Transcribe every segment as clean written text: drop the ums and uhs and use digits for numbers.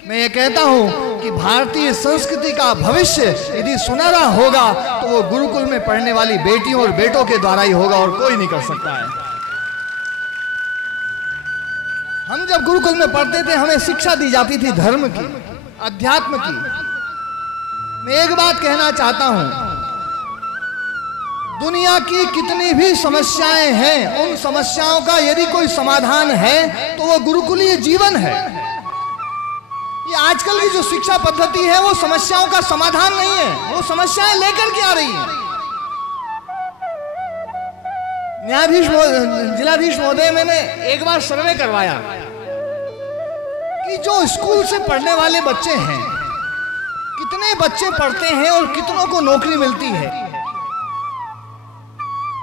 मैं ये कहता हूं कि भारतीय संस्कृति का भविष्य यदि सुनहरा होगा तो वो गुरुकुल में पढ़ने वाली बेटियों और बेटों के द्वारा ही होगा और कोई नहीं कर सकता है। हम जब गुरुकुल में पढ़ते थे हमें शिक्षा दी जाती थी धर्म की, अध्यात्म की। मैं एक बात कहना चाहता हूं, दुनिया की कितनी भी समस्याएं हैं, उन समस्याओं का यदि कोई समाधान है तो वो गुरुकुलीय जीवन है। ये आजकल की जो शिक्षा पद्धति है वो समस्याओं का समाधान नहीं है, वो समस्याएं लेकर के आ रही हैं। न्यायाधीश जिलाधीश महोदय, मैंने एक बार सर्वे करवाया कि जो स्कूल से पढ़ने वाले बच्चे हैं, कितने बच्चे पढ़ते हैं और कितनों को नौकरी मिलती है।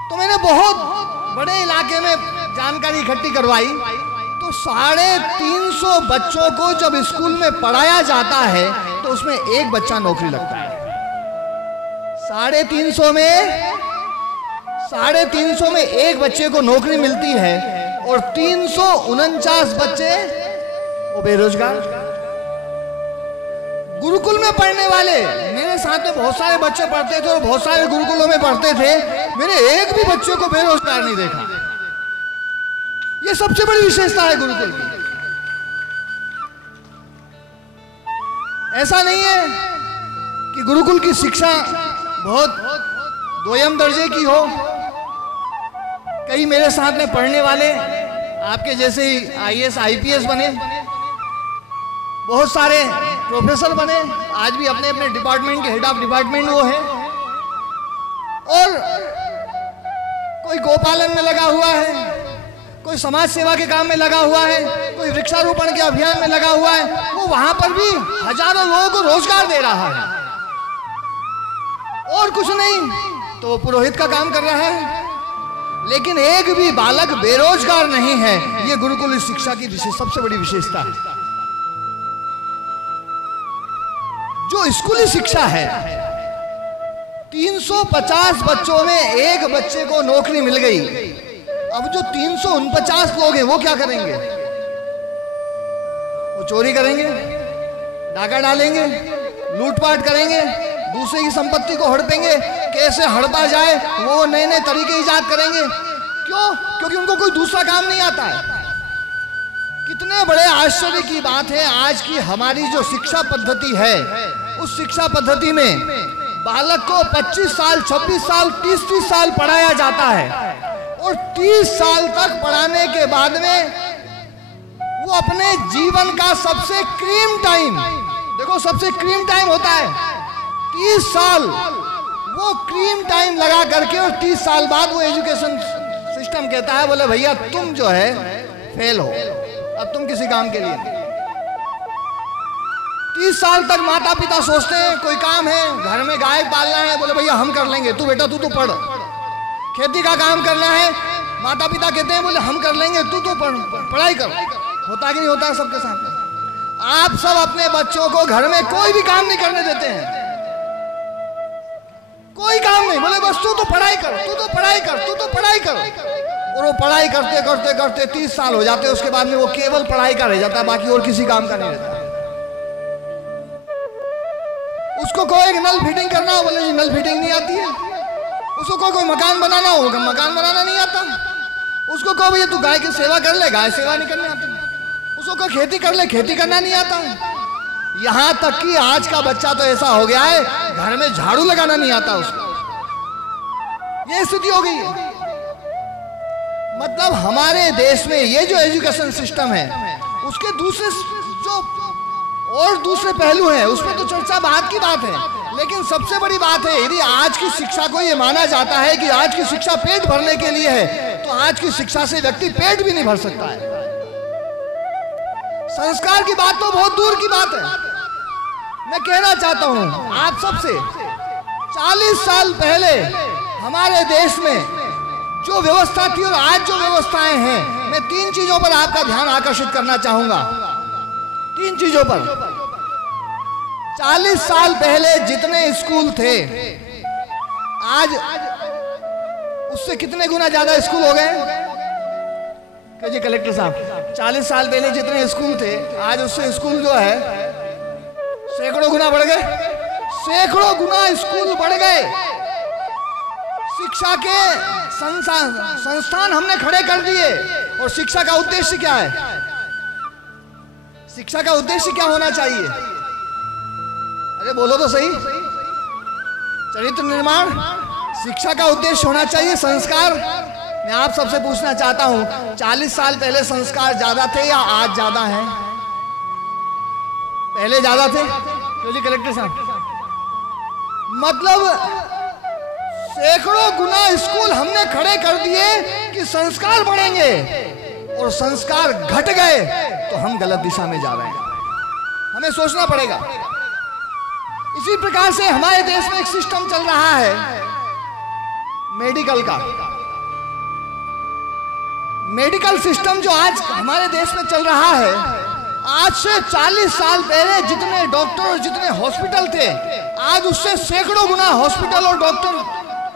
तो मैंने बहुत बड़े इलाके में जानकारी इकट्ठी करवाई तो 350 बच्चों को जब स्कूल में पढ़ाया जाता है तो उसमें एक बच्चा नौकरी लगता है। 350 में एक बच्चे को नौकरी मिलती है और 349 बच्चे वो बेरोजगार। गुरुकुल में पढ़ने वाले, मेरे साथ में बहुत सारे बच्चे पढ़ते थे और बहुत सारे गुरुकुलों में पढ़ते थे, मैंने एक भी बच्चे को बेरोजगार नहीं देखा। ये सबसे बड़ी विशेषता है गुरुकुल की। ऐसा नहीं है कि गुरुकुल की शिक्षा बहुत दोयम दर्जे की हो। कई मेरे साथ में पढ़ने वाले आपके जैसे ही IAS IPS बने, बहुत सारे प्रोफेसर बने, आज भी अपने अपने डिपार्टमेंट के हेड ऑफ डिपार्टमेंट वो है, और कोई गोपालन में लगा हुआ है, कोई समाज सेवा के काम में लगा हुआ है, कोई वृक्षारोपण के अभियान में लगा हुआ है। वो वहां पर भी हजारों लोगों को रोजगार दे रहा है और कुछ नहीं तो पुरोहित का काम कर रहा है, लेकिन एक भी बालक बेरोजगार नहीं है। ये गुरुकुल शिक्षा की सबसे बड़ी विशेषता है। जो स्कूली शिक्षा है, 350 बच्चों में एक बच्चे को नौकरी मिल गई। अब जो 349 लोग हैं वो क्या करेंगे? वो चोरी करेंगे, डाका डालेंगे, लूटपाट करेंगे, दूसरे की संपत्ति को हड़पेंगे। कैसे हड़पा जाए वो नए नए तरीके इजाद करेंगे। क्यों? क्योंकि उनको कोई दूसरा काम नहीं आता है। कितने बड़े आश्चर्य की बात है, आज की हमारी जो शिक्षा पद्धति है, उस शिक्षा पद्धति में बालक को 25 साल, 26 साल, 30 साल पढ़ाया जाता है और 30 साल तक पढ़ाने के बाद में वो अपने जीवन का सबसे क्रीम टाइम, देखो सबसे क्रीम टाइम होता है 30 साल, वो क्रीम टाइम लगा करके और 30 साल बाद वो एजुकेशन सिस्टम कहता है, बोले भैया तुम जो है फेल हो, अब तुम किसी काम के लिए नहीं। 30 साल तक माता पिता सोचते हैं कोई काम है, घर में गाय पालना है, बोले भैया हम कर लेंगे, तू बेटा तू तो पढ़। खेती का काम करना है, माता पिता कहते हैं बोले हम कर लेंगे, तू तो पढ़ाई कर। होता कि नहीं होता सबके साथ? आप सब अपने बच्चों को घर में कोई भी काम नहीं करने देते हैं, कोई काम नहीं, बोले बस तू तो पढ़ाई कर, तू तो पढ़ाई कर, तू तो पढ़ाई कर। और वो पढ़ाई करते करते करते 30 साल हो जाते हैं, उसके बाद में वो केवल पढ़ाई का रह जाता है, बाकी और किसी काम का नहीं रहता। उसको कोई नल फिटिंग करना हो, बोले जी नल फिटिंग नहीं आती है। उसको कोई मकान बनाना हो, मकान बनाना नहीं आता। उसको कहो भैया तू गाय की सेवा कर ले, गाय सेवा नहीं करने आती। उसको कोई खेती कर ले, खेती करना नहीं आता। यहां तक कि आज का बच्चा तो ऐसा हो गया है, घर में झाड़ू लगाना नहीं आता उसको। ये स्थिति हो गई है। मतलब हमारे देश में ये जो एजुकेशन सिस्टम है, उसके दूसरे जो और दूसरे पहलू हैं, उसमें तो चर्चा बात की बात है, लेकिन सबसे बड़ी बात है, यदि आज की शिक्षा को ये माना जाता है कि आज की शिक्षा पेट भरने के लिए है, तो आज की शिक्षा से व्यक्ति पेट भी नहीं भर सकता है। संस्कार की बात तो बहुत दूर की बात है। मैं कहना चाहता हूं आप सबसे, 40 साल पहले हमारे देश में जो व्यवस्था थी और आज जो व्यवस्थाएं हैं, मैं 3 चीजों पर आपका ध्यान आकर्षित करना चाहूंगा। 3 चीजों पर। 40 साल पहले जितने स्कूल थे, आज उससे कितने गुना ज्यादा स्कूल हो गए? जी कलेक्टर साहब, 40 साल पहले जितने स्कूल थे आज उससे स्कूल जो है सैकड़ों गुना बढ़ गए, सैकड़ों गुना स्कूल बढ़ गए। शिक्षा के संस्थान हमने खड़े कर दिए। और शिक्षा का उद्देश्य क्या है? शिक्षा का उद्देश्य क्या होना चाहिए? अरे बोलो तो सही। चरित्र निर्माण शिक्षा का उद्देश्य होना चाहिए, संस्कार। मैं आप सबसे पूछना चाहता हूं 40 साल पहले संस्कार ज्यादा थे या आज ज्यादा हैं? पहले ज्यादा थे। क्यों जी कलेक्टर साहब? मतलब सैकड़ों गुना स्कूल हमने खड़े कर दिए कि संस्कार बढ़ेंगे, और संस्कार घट गए तो हम गलत दिशा में जा रहे हैं। हमें सोचना पड़ेगा। इसी प्रकार से हमारे देश में एक सिस्टम चल रहा है मेडिकल का। मेडिकल सिस्टम जो आज हमारे देश में चल रहा है, आज से 40 साल पहले जितने डॉक्टर और जितने हॉस्पिटल थे, आज उससे सैकड़ों गुना हॉस्पिटल और डॉक्टर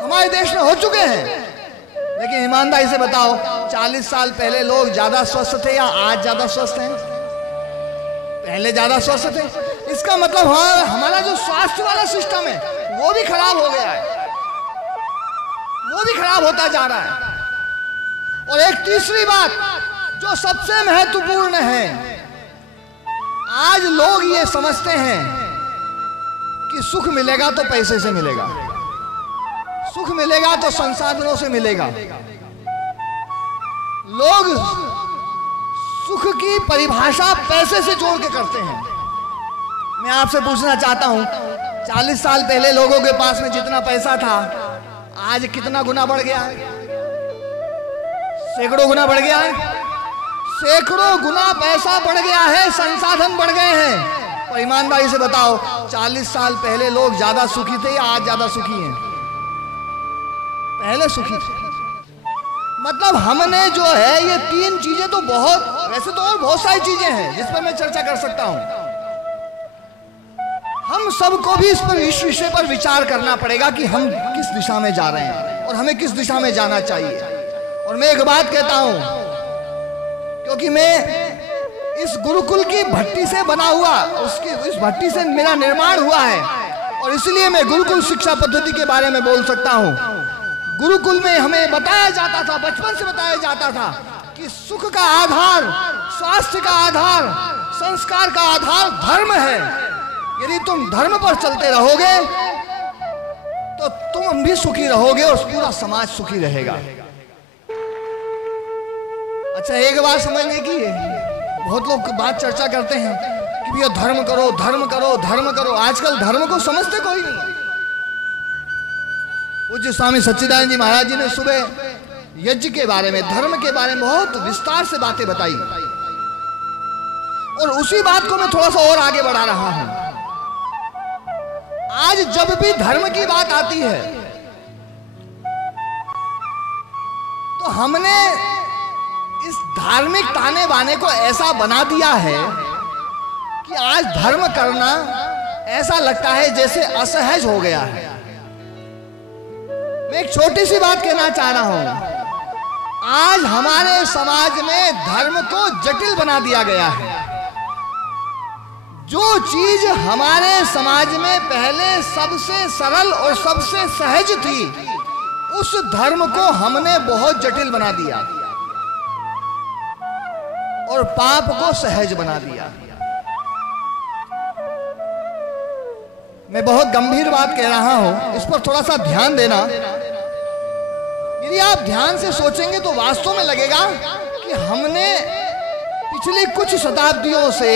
हमारे देश में हो चुके हैं। लेकिन ईमानदारी से बताओ 40 साल पहले लोग ज्यादा स्वस्थ थे या आज ज्यादा स्वस्थ हैं? पहले ज्यादा स्वस्थ थे। इसका मतलब हमारा जो स्वास्थ्य वाला सिस्टम है वो भी खराब हो गया है, वो भी खराब होता जा रहा है। और एक तीसरी बात जो सबसे महत्वपूर्ण है, आज लोग ये समझते हैं कि सुख मिलेगा तो पैसे से मिलेगा, सुख मिलेगा तो संसाधनों से मिलेगा। लोग सुख की परिभाषा पैसे से जोड़ के करते हैं। मैं आपसे पूछना चाहता हूं 40 साल पहले लोगों के पास में जितना पैसा था आज कितना गुना बढ़ गया है? सैकड़ों गुना बढ़ गया है। सैकड़ों गुना पैसा बढ़ गया है, संसाधन बढ़ गए हैं। और ईमानदारी से बताओ 40 साल पहले लोग ज्यादा सुखी थे या आज ज्यादा सुखी हैं? पहले सुखी थे। मतलब हमने जो है ये तीन चीजें तो बहुत, वैसे तो और बहुत सारी चीजें हैं जिस पर मैं चर्चा कर सकता हूं। हम सबको भी इस विषय पर विचार करना पड़ेगा कि हम किस दिशा में जा रहे हैं और हमें किस दिशा में जाना चाहिए। और मैं एक बात कहता हूं, क्योंकि मैं इस गुरुकुल की भट्टी से बना हुआ, इस भट्टी से मेरा निर्माण हुआ है, और इसलिए मैं गुरुकुल शिक्षा पद्धति के बारे में बोल सकता हूं। गुरुकुल में हमें बताया जाता था, बचपन से बताया जाता था कि सुख का आधार, स्वास्थ्य का आधार, संस्कार का आधार धर्म है। यदि तुम धर्म पर चलते रहोगे तो तुम भी सुखी रहोगे और पूरा समाज सुखी रहेगा। अच्छा, एक बात समझने की है, बहुत लोग बात चर्चा करते हैं कि भैया धर्म करो, धर्म करो, धर्म करो। आजकल धर्म को समझते कोई नहीं। पूज्य स्वामी सच्चिदानंद जी महाराज जी ने सुबह यज्ञ के बारे में, धर्म के बारे में बहुत विस्तार से बातें बताई, और उसी बात को मैं थोड़ा सा और आगे बढ़ा रहा हूं। आज जब भी धर्म की बात आती है तो हमने इस धार्मिक ताने बाने को ऐसा बना दिया है कि आज धर्म करना ऐसा लगता है जैसे असहज हो गया है। मैं एक छोटी सी बात कहना चाह रहा हूं। आज हमारे समाज में धर्म को जटिल बना दिया गया है। जो चीज हमारे समाज में पहले सबसे सरल और सबसे सहज थी, उस धर्म को हमने बहुत जटिल बना दिया और पाप को सहज बना दिया। मैं बहुत गंभीर बात कह रहा हूं, इस पर थोड़ा सा ध्यान देना। यदि आप ध्यान से सोचेंगे तो वास्तव में लगेगा कि हमने पिछली कुछ शताब्दियों से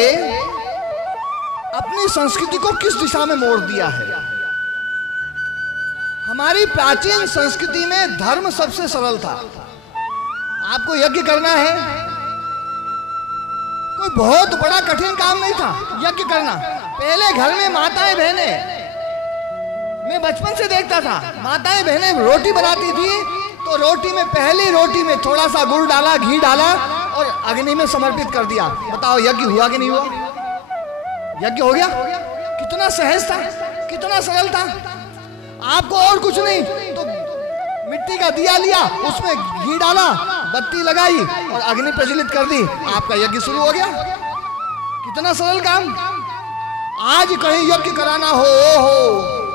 अपनी संस्कृति को किस दिशा में मोड़ दिया है। हमारी प्राचीन संस्कृति में धर्म सबसे सरल था। आपको यज्ञ करना है, कोई बहुत बड़ा कठिन काम नहीं था यज्ञ करना। पहले घर में माताएं बहनें, मैं बचपन से देखता था, माताएं बहनें रोटी बनाती थी तो रोटी में, पहली रोटी में थोड़ा सा गुड़ डाला, घी डाला और अग्नि में समर्पित कर दिया। बताओ यज्ञ हुआ कि नहीं हुआ? यज्ञ हो गया। कितना सहज था, कितना सरल था। आपको और कुछ नहीं तो मिट्टी का दिया लिया, उसमें घी डाला, बत्ती लगाई और अग्नि प्रज्वलित कर दी, आपका यज्ञ शुरू हो गया। कितना सरल काम। आज कहीं यज्ञ कराना हो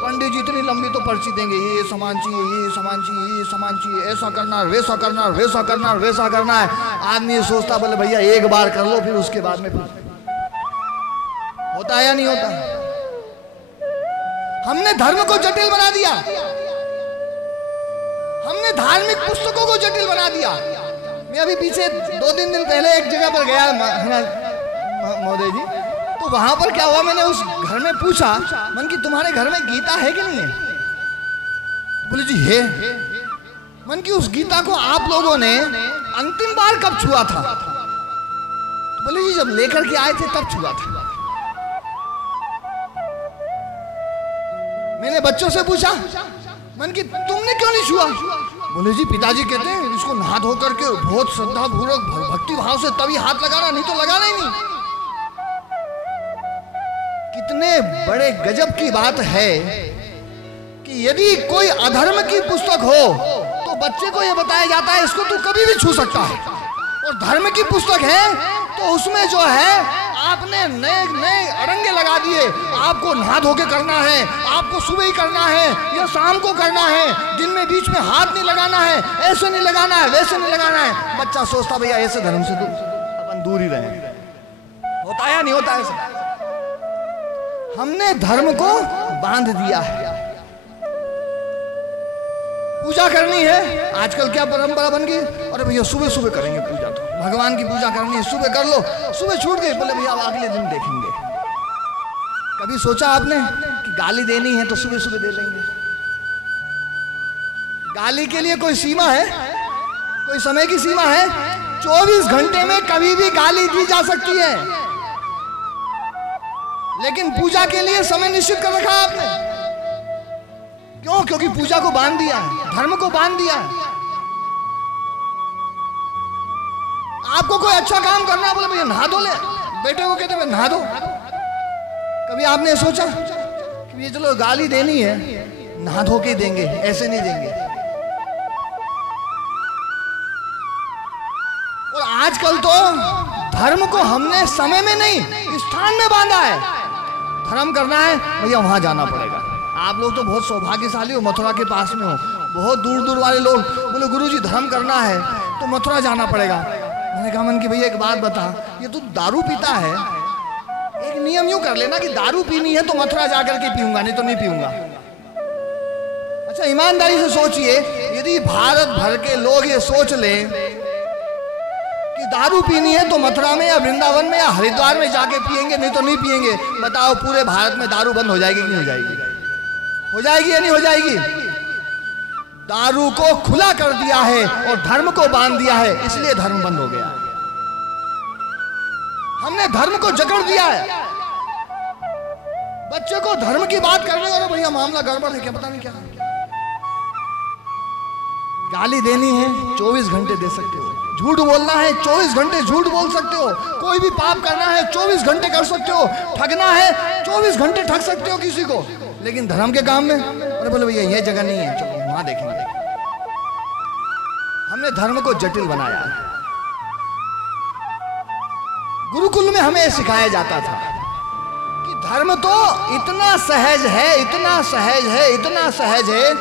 पंडित जी इतनी लंबी तो पर्ची देंगे, ये सामान चाहिए, ये सामान चाहिए, ये सामान चाहिए, ऐसा करना है, वैसा करना है, वैसा करना है, वैसा करना है। आदमी ये सोचता बोले भैया एक बार कर लो, फिर उसके बाद में होता है या नहीं होता। हमने धर्म को जटिल बना दिया, हमने धार्मिक पुस्तकों को जटिल बना दिया। मैं अभी पीछे 2-3 दिन पहले एक जगह पर गया महोदय जी, तो वहां पर क्या हुआ, मैंने उस घर में पूछा मन की तुम्हारे घर में गीता है कि नहीं है? बोले जी है। मन की उस गीता को आप लोगों ने अंतिम बार कब छुआ था? बोले जी जब लेकर के आए थे तब छुआ था। मैंने बच्चों से पूछा मन की तुमने क्यों नहीं छुआ? बोले जी पिताजी कहते हैं इसको नहा धो करके बहुत श्रद्धा पूर्वक भक्ति भाव से तभी हाथ लगाना, नहीं तो लगाना ही नहीं। कितने बड़े गजब की बात है कि यदि कोई अधर्म की पुस्तक हो तो बच्चे को यह बताया जाता है इसको तू कभी भी छू सकता है, और धर्म की पुस्तक है तो उसमें जो है आपने नए नए अड़ंगे लगा दिए। आपको नहा धो के करना है, आपको सुबह ही करना है या शाम को करना है, दिन में बीच में हाथ नहीं लगाना है, ऐसे नहीं लगाना है, वैसे नहीं लगाना है। बच्चा सोचता भैया ऐसे धर्म से तो अपन दूर ही रहे। होता है या नहीं होता ऐसा? हमने धर्म को बांध दिया है। पूजा करनी है, आजकल क्या परंपरा बन गई, अरे भैया सुबह सुबह करेंगे पूजा, तो भगवान की पूजा करनी है सुबह कर लो, सुबह छूट गई बोले भैया अगले दिन देखेंगे। कभी सोचा आपने कि गाली देनी है तो सुबह सुबह दे लेंगे? गाली के लिए कोई सीमा है? कोई समय की सीमा है? 24 घंटे में कभी भी गाली दी जा सकती है, लेकिन पूजा के लिए समय निश्चित कर रखा है आपने। क्यों? क्योंकि पूजा को बांध दिया है, धर्म को बांध दिया है। आपको कोई अच्छा काम करना है, बोले भैया नहा धो ले, बेटे को कहते नहा दो। कभी आपने सोचा कि ये चलो गाली देनी है नहा धो के देंगे, ऐसे नहीं देंगे। और आजकल तो धर्म को हमने समय में नहीं स्थान में बांधा है। धर्म करना है भैया वहां जाना पड़ेगा। आप लोग तो बहुत सौभाग्यशाली हो, मथुरा के पास में हो। बहुत दूर दूर वाले लोग बोले गुरुजी धर्म करना है तो मथुरा जाना पड़ेगा। मैंने कहा मन की भैया एक बात बता, ये तू दारू पीता है, एक नियम यूं कर लेना कि दारू पीनी है तो मथुरा जाकर के पीऊंगा, नहीं तो नहीं पीऊंगा। अच्छा ईमानदारी से सोचिए, यदि भारत भर के लोग ये सोच लें कि दारू पीनी है तो मथुरा में या वृंदावन में या हरिद्वार में जाके पिएंगे, नहीं तो नहीं पिएंगे, बताओ पूरे भारत में दारू बंद हो जाएगी कि नहीं हो जाएगी? हो जाएगी या नहीं हो जाएगी? दारू को खुला कर दिया है और धर्म को बांध दिया है, इसलिए धर्म बंद हो गया। हमने धर्म को जकड़ दिया है। बच्चे को धर्म की बात करने वाले भैया मामला गड़बड़ है क्या, पता नहीं क्या। गाली देनी है 24 घंटे दे सकते हो, झूठ बोलना है 24 घंटे झूठ बोल सकते हो, कोई भी पाप करना है 24 घंटे कर सकते हो, ठगना है 24 घंटे ठग सकते हो किसी को, लेकिन धर्म के काम में अरे बोले भैया ये जगह नहीं है, चलो वहां देखेंगे। हमने धर्म को जटिल बनाया है। गुरुकुल में हमें सिखाया जाता था कि धर्म तो इतना सहज है, इतना सहज है, इतना सहज है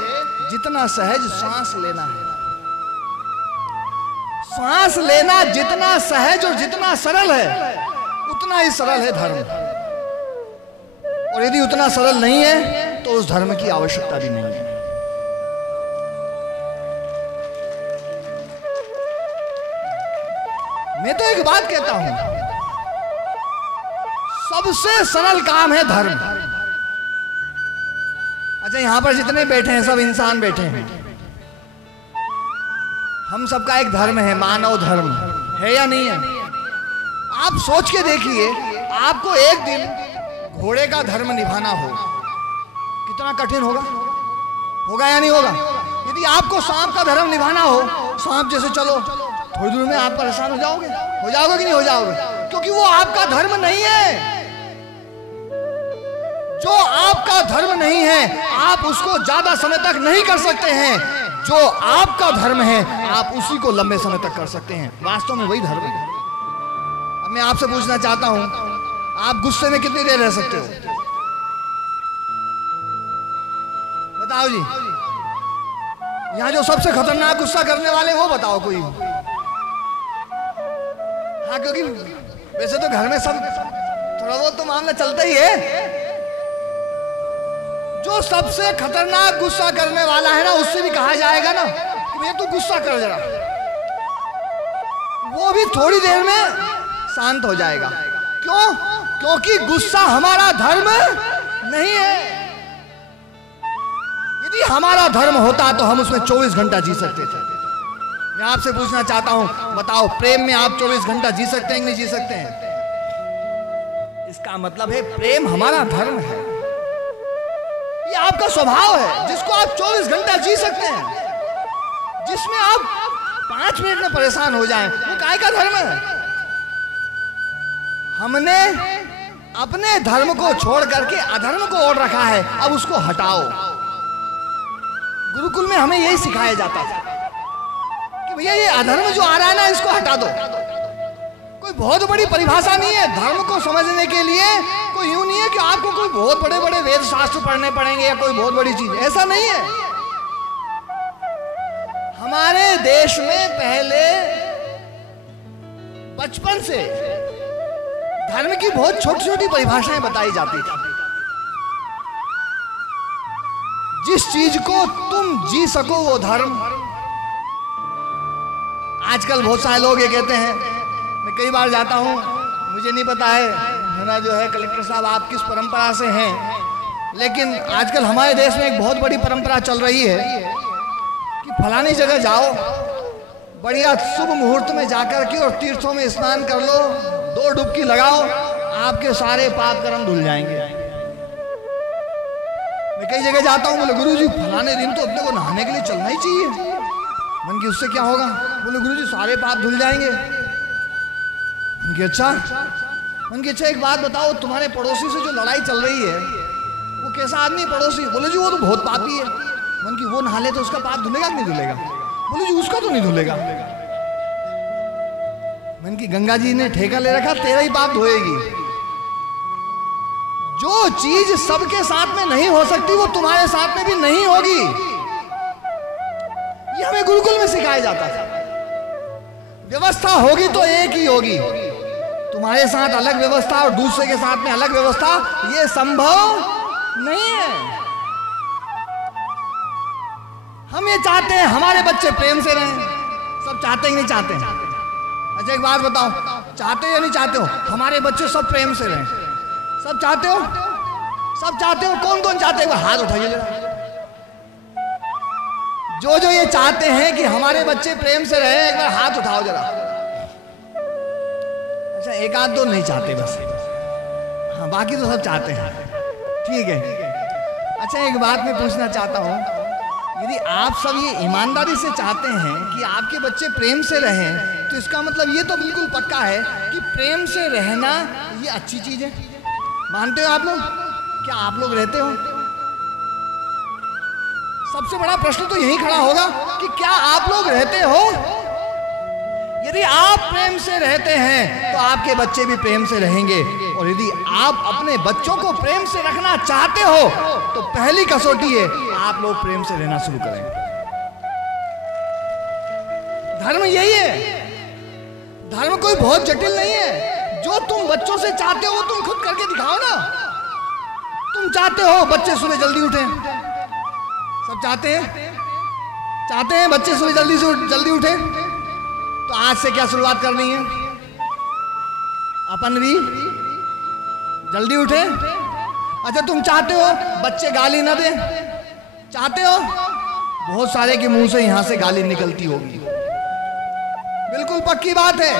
जितना सहज सांस लेना है। सांस लेना जितना सहज और जितना सरल है उतना ही सरल है धर्म। और यदि उतना सरल नहीं है तो उस धर्म की आवश्यकता भी नहीं है। मैं तो एक बात कहता हूं, सबसे सरल काम है धर्म। अच्छा यहां पर जितने बैठे हैं सब इंसान बैठे हैं, हम सबका एक धर्म है, मानव धर्म है या नहीं है? आप सोच के देखिए, आपको एक दिन घोड़े का धर्म निभाना हो कितना कठिन होगा? होगा या नहीं होगा? यदि आपको सांप का धर्म निभाना हो, सांप जैसे चलो, थोड़ी दूर में आप परेशान हो जाओगे कि नहीं हो जाओगे? क्योंकि वो आपका धर्म नहीं है। जो आपका धर्म नहीं है आप उसको ज्यादा समय तक नहीं कर सकते हैं। जो आपका धर्म है आप उसी को लंबे समय तक कर सकते हैं। वास्तव में वही धर्म है। अब मैं आपसे पूछना चाहता हूं, आप गुस्से में कितनी देर रह सकते हो? बताओ जी, यहां जो सबसे खतरनाक गुस्सा करने वाले वो बताओ कोई। हाँ, क्योंकि वैसे तो घर में सब थोड़ा बहुत तो मामला चलता ही है। जो सबसे खतरनाक गुस्सा करने वाला है ना, उससे भी कहा जाएगा ना कि भैया तू गुस्सा कर जरा, वो भी थोड़ी देर में शांत हो जाएगा। क्यों? क्योंकि गुस्सा हमारा धर्म नहीं है। यदि हमारा धर्म होता तो हम उसमें 24 घंटा जी सकते थे। मैं आपसे पूछना चाहता हूं, बताओ प्रेम में आप 24 घंटा जी सकते हैं कि नहीं जी सकते हैं? इसका मतलब है प्रेम हमारा धर्म है, ये आपका स्वभाव है जिसको आप 24 घंटा जी सकते हैं। जिसमें आप 5 मिनट में परेशान हो जाएं, वो काय का धर्म है? हमने अपने धर्म को छोड़ करके अधर्म को ओढ़ रखा है, अब उसको हटाओ। गुरुकुल में हमें यही सिखाया जाता था कि भैया ये अधर्म जो आ रहा है ना, इसको हटा दो। कोई बहुत बड़ी परिभाषा नहीं है धर्म को समझने के लिए। कोई यूं नहीं है कि आपको कोई बहुत बड़े बड़े वेद शास्त्र पढ़ने पड़ेंगे या कोई बहुत बड़ी चीज, ऐसा नहीं है। हमारे देश में पहले बचपन से धर्म की बहुत छोटी छोटी परिभाषाएं बताई जाती थी। जिस चीज को तुम जी सको वो धर्म। आजकल बहुत सारे लोग ये कहते हैं, मैं कई बार जाता हूं, मुझे नहीं पता है ना जो है कलेक्टर साहब आप किस परंपरा से हैं, लेकिन आजकल हमारे देश में एक बहुत बड़ी परंपरा चल रही है कि फलानी जगह जाओ, बढ़िया शुभ मुहूर्त में जाकर के और तीर्थों में स्नान कर लो, 2 डुबकी लगाओ, आपके सारे पाप कर्म धुल जाएंगे। मैं कई जगह जाता हूँ, बोले गुरुजी फलाने दिन तो अपने को नहाने के लिए चलना ही चाहिए। मन की उससे क्या होगा? बोले गुरुजी सारे पाप धुल जाएंगे। मन की अच्छा। मन की अच्छा, एक बात बताओ, तुम्हारे पड़ोसी से जो लड़ाई चल रही है वो कैसा आदमी पड़ोसी? बोले जी वो तो बहुत पापी है। मन की वो नहा ले तो उसका पाप धुलेगा कि नहीं धुलेगा? बोले जी उसका तो नहीं धुलेगा। मन की गंगा जी ने ठेका ले रखा, तेरा ही पाप धोएगी। जो चीज सबके साथ में नहीं हो सकती वो तुम्हारे साथ में भी नहीं होगी। ये हमें गुरुकुल में सिखाया जाता था। व्यवस्था होगी तो एक ही होगी, तुम्हारे साथ अलग व्यवस्था और दूसरे के साथ में अलग व्यवस्था, ये संभव नहीं है। हम ये चाहते हैं हमारे बच्चे प्रेम से रहें। सब चाहते हैं कि नहीं चाहते हैं? अच्छा एक बात बताओ, चाहते हो या नहीं चाहते हो हमारे बच्चे सब प्रेम से रहें? सब चाहते हो? सब चाहते हो? कौन कौन चाहते हो? हाथ उठाइए जरा। जो ये चाहते हैं कि हमारे बच्चे प्रेम से रहें, एक बार हाथ उठाओ जरा। अच्छा एक आध दो नहीं चाहते बस, हाँ बाकी तो सब चाहते हैं। ठीक है। अच्छा एक बात मैं पूछना चाहता हूं, यदि आप सब ये ईमानदारी से चाहते हैं कि आपके बच्चे प्रेम से रहें, तो इसका मतलब ये तो बिल्कुल पक्का है कि प्रेम से रहना ये अच्छी चीज है। मानते हो आप लोग? क्या आप लोग रहते हो? सबसे बड़ा प्रश्न तो यही खड़ा होगा कि क्या आप लोग रहते हो? यदि आप प्रेम से रहते हैं तो आपके बच्चे भी प्रेम से रहेंगे, और यदि आप अपने बच्चों को प्रेम से रखना चाहते हो तो पहली कसौटी है आप लोग प्रेम से रहना शुरू करें। धर्म यही है। धर्म कोई बहुत जटिल नहीं है। जो तुम बच्चों से चाहते हो वो तुम खुद करके दिखाओ ना। तुम चाहते हो बच्चे सुबह जल्दी उठें? सब चाहते हैं? चाहते हैं बच्चे सुबह जल्दी उठें? तो आज से क्या शुरुआत करनी है? अपन भी जल्दी उठे। अच्छा तुम चाहते हो बच्चे गाली ना दें? चाहते हो? बहुत सारे के मुंह से यहां से गाली निकलती होगी, बिल्कुल पक्की बात है।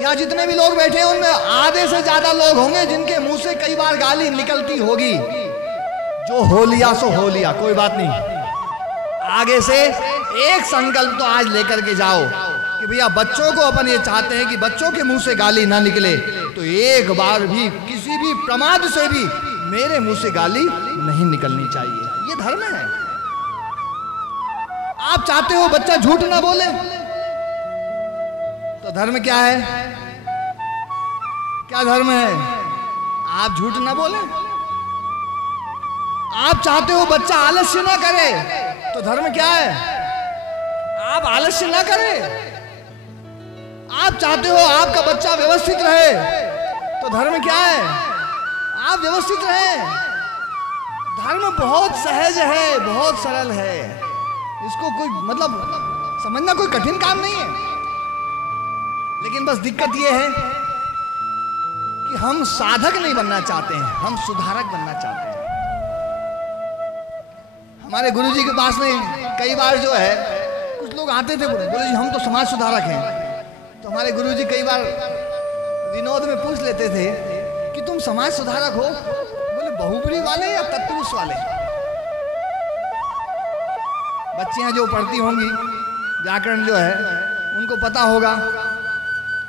यहाँ जितने भी लोग बैठे हैं उनमें आधे से ज्यादा लोग होंगे जिनके मुंह से कई बार गाली निकलती होगी। जो हो लिया सो हो लिया, कोई बात नहीं। आगे से एक संकल्प तो आज लेकर के जाओ कि भैया बच्चों को अपन ये चाहते हैं कि बच्चों के मुंह से गाली ना निकले, तो एक बार भी किसी भी प्रमाद से भी मेरे मुंह से गाली नहीं निकलनी चाहिए। ये धर्म है। आप चाहते हो बच्चा झूठ ना बोले? धर्म क्या है? क्या धर्म है? आप झूठ ना बोले। आप चाहते हो बच्चा आलस्य ना करे, तो धर्म क्या है? आप आलस्य ना करे। आप चाहते हो आपका बच्चा व्यवस्थित रहे, तो धर्म क्या है? आप व्यवस्थित रहे। धर्म बहुत सहज है, बहुत सरल है। इसको कोई मतलब समझना कोई कठिन काम नहीं है। लेकिन बस दिक्कत यह है कि हम साधक नहीं बनना चाहते हैं, हम सुधारक बनना चाहते हैं। हमारे गुरुजी के पास में कई बार जो है कुछ लोग आते थे, बोले जी हम तो समाज सुधारक हैं। तो हमारे गुरुजी कई बार विनोद में पूछ लेते थे कि तुम समाज सुधारक हो? बोले बहुब्री वाले या तत्पुरुष वाले? बच्चियां जो पढ़ती होंगी व्याकरण जो है उनको पता होगा,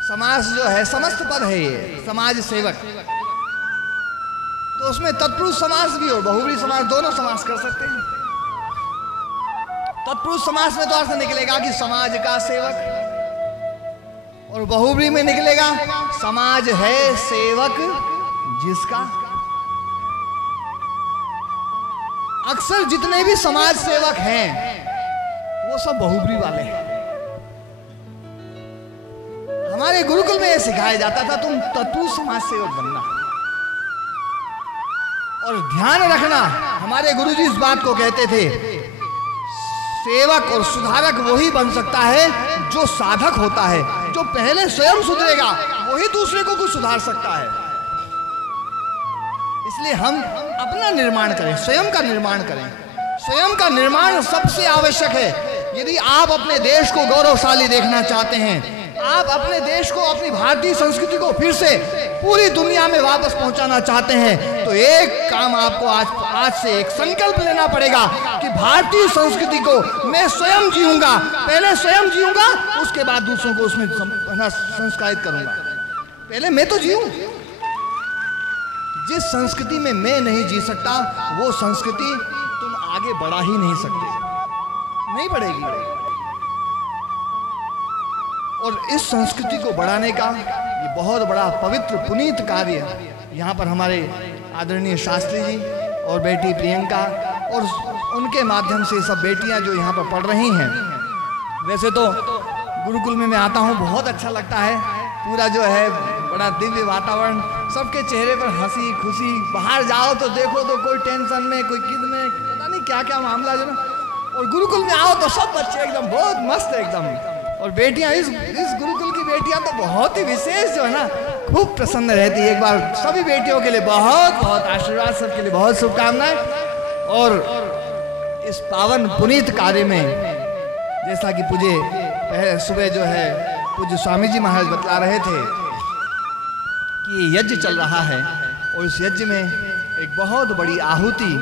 समाज जो है समस्त पद है, ये समाज सेवक। तो उसमें तत्पुरुष समास भी और बहुब्री समास दोनों समास कर सकते हैं। तत्पुरुष समास में तो अर्थ निकलेगा कि समाज का सेवक, और बहुब्री में निकलेगा समाज है सेवक जिसका। अक्सर जितने भी समाज सेवक हैं वो सब बहुब्री वाले हैं। हमारे गुरुकुल में यह सिखाया जाता था तुम तत्पुरुष समाज सेवक बनना। और ध्यान रखना, हमारे गुरुजी इस बात को कहते थे, सेवक और सुधारक वही बन सकता है जो साधक होता है। जो पहले स्वयं सुधरेगा वही दूसरे को कुछ सुधार सकता है। इसलिए हम अपना निर्माण करें, स्वयं का निर्माण करें। स्वयं का निर्माण सबसे आवश्यक है। यदि आप अपने देश को गौरवशाली देखना चाहते हैं, आप अपने देश को, अपनी भारतीय संस्कृति को फिर से पूरी दुनिया में वापस पहुंचाना चाहते हैं, तो एक काम आपको आज से एक संकल्प लेना पड़ेगा कि भारतीय संस्कृति को मैं स्वयं जीऊंगा। पहले स्वयं जीऊंगा, उसके बाद दूसरों को उसमें संस्कारित करूंगा। पहले मैं तो जीऊं। जिस संस्कृति में मैं नहीं जी सकता वो संस्कृति तुम आगे बढ़ा ही नहीं सकते, नहीं बढ़ेगी। और इस संस्कृति को बढ़ाने का ये बहुत बड़ा पवित्र पुनीत कार्य यहाँ पर हमारे आदरणीय शास्त्री जी और बेटी प्रियंका और उनके माध्यम से सब बेटियां जो यहाँ पर पढ़ रही हैं। वैसे तो गुरुकुल में मैं आता हूँ, बहुत अच्छा लगता है। पूरा जो है बड़ा दिव्य वातावरण, सबके चेहरे पर हंसी खुशी। बाहर जाओ तो देखो तो कोई टेंशन में, कोई किद में, पता नहीं क्या क्या मामला जो ना। और गुरुकुल में आओ तो सब बच्चे एकदम बहुत मस्त एकदम। और बेटियां, इस गुरुकुल की बेटियां तो बहुत ही विशेष जो है ना, खूब प्रसन्न रहती है। एक बार सभी बेटियों के लिए बहुत बहुत आशीर्वाद, सबके लिए बहुत शुभकामनाएं। और इस पावन पुनीत कार्य में जैसा कि पहले सुबह जो है पूज्य स्वामी जी महाराज बतला रहे थे कि यज्ञ चल रहा है, और इस यज्ञ में एक बहुत बड़ी आहुति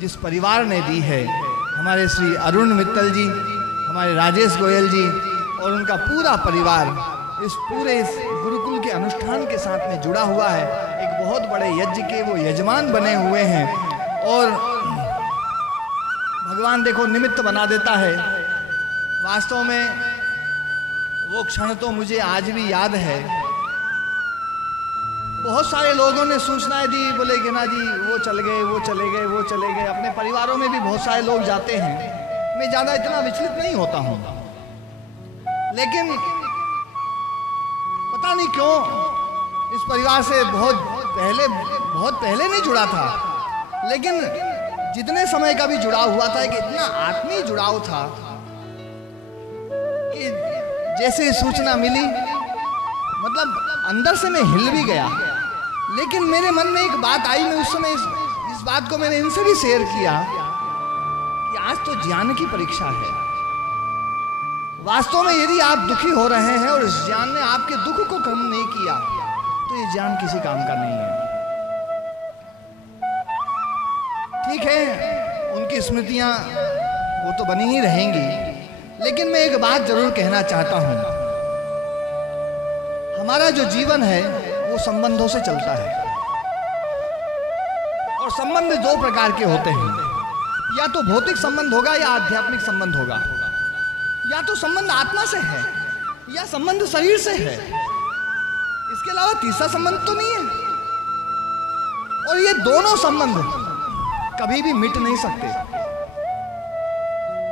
जिस परिवार ने दी है, हमारे श्री अरुण मित्तल जी, हमारे राजेश गोयल जी और उनका पूरा परिवार इस पूरे गुरुकुल के अनुष्ठान के साथ में जुड़ा हुआ है। एक बहुत बड़े यज्ञ के वो यजमान बने हुए हैं। और भगवान देखो निमित्त बना देता है। वास्तव में वो क्षण तो मुझे आज भी याद है। बहुत सारे लोगों ने सूचनाएं दी, बोले कि ना जी वो चल गए, वो चले गए, वो चले गए। अपने परिवारों में भी बहुत सारे लोग जाते हैं। मैं ज़्यादा इतना विचलित नहीं होता हूँ, लेकिन पता नहीं क्यों इस परिवार से बहुत पहले नहीं जुड़ा था, लेकिन जितने समय का भी जुड़ा हुआ था कि इतना आत्मीय जुड़ाव था कि जैसे सूचना मिली, मतलब अंदर से मैं हिल भी गया। लेकिन मेरे मन में एक बात आई, मैं उस समय इस बात को मैंने इनसे भी शेयर किया कि आज तो ज्ञान की परीक्षा है। वास्तव में यदि आप दुखी हो रहे हैं और इस ज्ञान ने आपके दुख को कम नहीं किया, तो ये ज्ञान किसी काम का नहीं है। ठीक है, उनकी स्मृतियां वो तो बनी ही रहेंगी, लेकिन मैं एक बात जरूर कहना चाहता हूं। हमारा जो जीवन है वो संबंधों से चलता है, और संबंध दो प्रकार के होते हैं। या तो भौतिक संबंध होगा या आध्यात्मिक संबंध होगा, या तो संबंध आत्मा से है या संबंध शरीर से है, इसके अलावा तीसरा संबंध तो नहीं है। और ये दोनों संबंध कभी भी मिट नहीं सकते,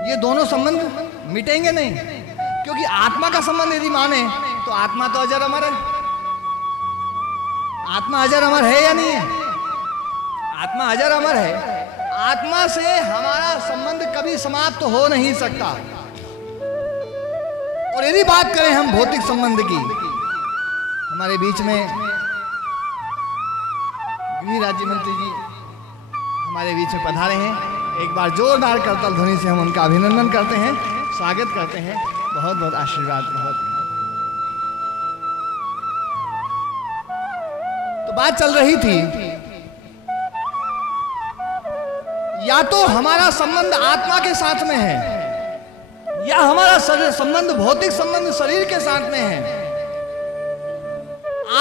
ये दोनों संबंध मिटेंगे नहीं, क्योंकि आत्मा का संबंध यदि माने तो आत्मा तो अजर अमर है। आत्मा अजर अमर है या नहीं है? आत्मा अजर अमर है। आत्मा से हमारा संबंध कभी समाप्त हो नहीं सकता। और यदि बात करें हम भौतिक संबंध की, हमारे बीच में गृह राज्य मंत्री जी हमारे बीच में पधारे हैं। एक बार जोरदार करताल ध्वनि से हम उनका अभिनंदन करते हैं, स्वागत करते हैं। बहुत बहुत आशीर्वाद। बहुत तो बात चल रही थी, या तो हमारा संबंध आत्मा के साथ में है, या हमारा संबंध भौतिक संबंध शरीर के साथ में है।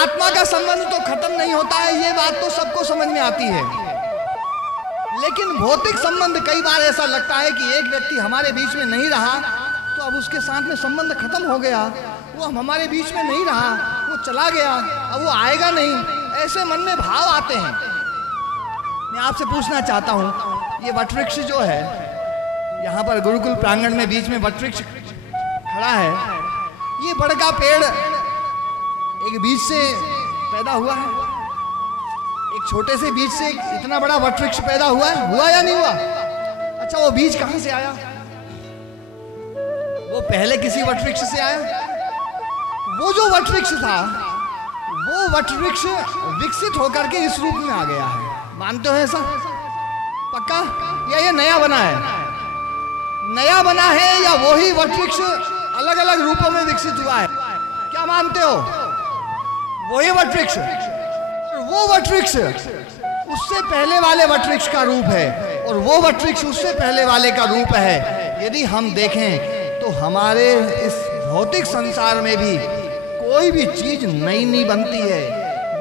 आत्मा का संबंध तो खत्म नहीं होता है, ये बात तो सबको समझ में आती है। लेकिन भौतिक संबंध कई बार ऐसा लगता है कि एक व्यक्ति हमारे बीच में नहीं रहा तो अब उसके साथ में संबंध खत्म हो गया, वो हमारे बीच में नहीं रहा, वो चला गया, अब वो आएगा नहीं, ऐसे मन में भाव आते हैं। मैं आपसे पूछना चाहता हूं, ये वटवृक्ष जो है यहाँ पर गुरुकुल प्रांगण में बीच में वटवृक्ष खड़ा है, ये बड़ का पेड़ एक बीज से पैदा हुआ है, एक छोटे से बीज से इतना बड़ा वटवृक्ष पैदा हुआ है, हुआ या नहीं हुआ? अच्छा, वो बीज कहां से आया? वो पहले किसी वटवृक्ष से आया? वो जो वटवृक्ष था वो वटवृक्ष विकसित होकर के इस रूप में आ गया है। मानते हो ऐसा? पक्का? या ये नया बना है? नया बना है या वही वटवृक्ष अलग अलग रूपों में विकसित हुआ है? क्या मानते हो? वही वटवृक्ष। वो वटवृक्ष उससे पहले वाले वटवृक्ष का रूप है और वो वटवृक्ष उससे पहले वाले का रूप है। यदि हम देखें तो हमारे इस भौतिक संसार में भी कोई भी चीज नई नहीं बनती है,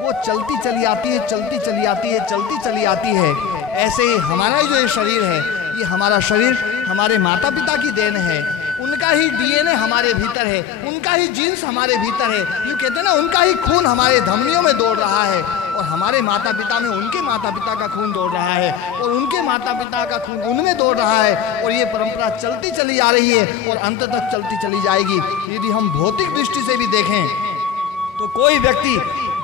वो चलती चली आती है, चलती चली आती है, चलती चली आती है। ऐसे ही हमारा जो ये शरीर है, ये हमारा शरीर हमारे माता पिता की देन है, उनका ही डीएनए हमारे भीतर है, उनका ही जीन्स हमारे भीतर है। यूँ कहते हैं ना, उनका ही खून हमारे धमनियों में दौड़ रहा है और हमारे माता पिता में उनके माता पिता का खून दौड़ रहा है और उनके माता पिता का खून उनमें दौड़ रहा है और ये परंपरा चलती चली आ रही है और अंत तक चलती चली जाएगी। यदि हम भौतिक दृष्टि से भी देखें तो कोई व्यक्ति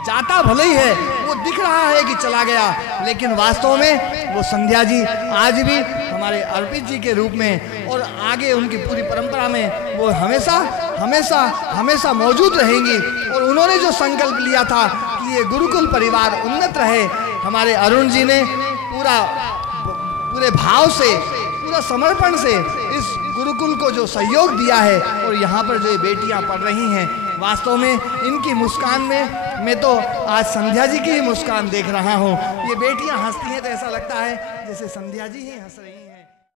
जाता भले ही है, वो दिख रहा है कि चला गया, लेकिन वास्तव में वो संध्या जी आज भी हमारे अर्पित जी के रूप में और आगे उनकी पूरी परंपरा में वो हमेशा हमेशा हमेशा मौजूद रहेंगी। और उन्होंने जो संकल्प लिया था कि ये गुरुकुल परिवार उन्नत रहे, हमारे अरुण जी ने पूरे भाव से, पूरा समर्पण से इस गुरुकुल को जो सहयोग दिया है और यहाँ पर जो ये बेटियाँ पढ़ रही हैं, वास्तव में इनकी मुस्कान में मैं तो आज संध्या जी की ही मुस्कान देख रहा हूँ। ये बेटियाँ हंसती हैं तो ऐसा लगता है जैसे संध्या जी ही हंस रही हैं।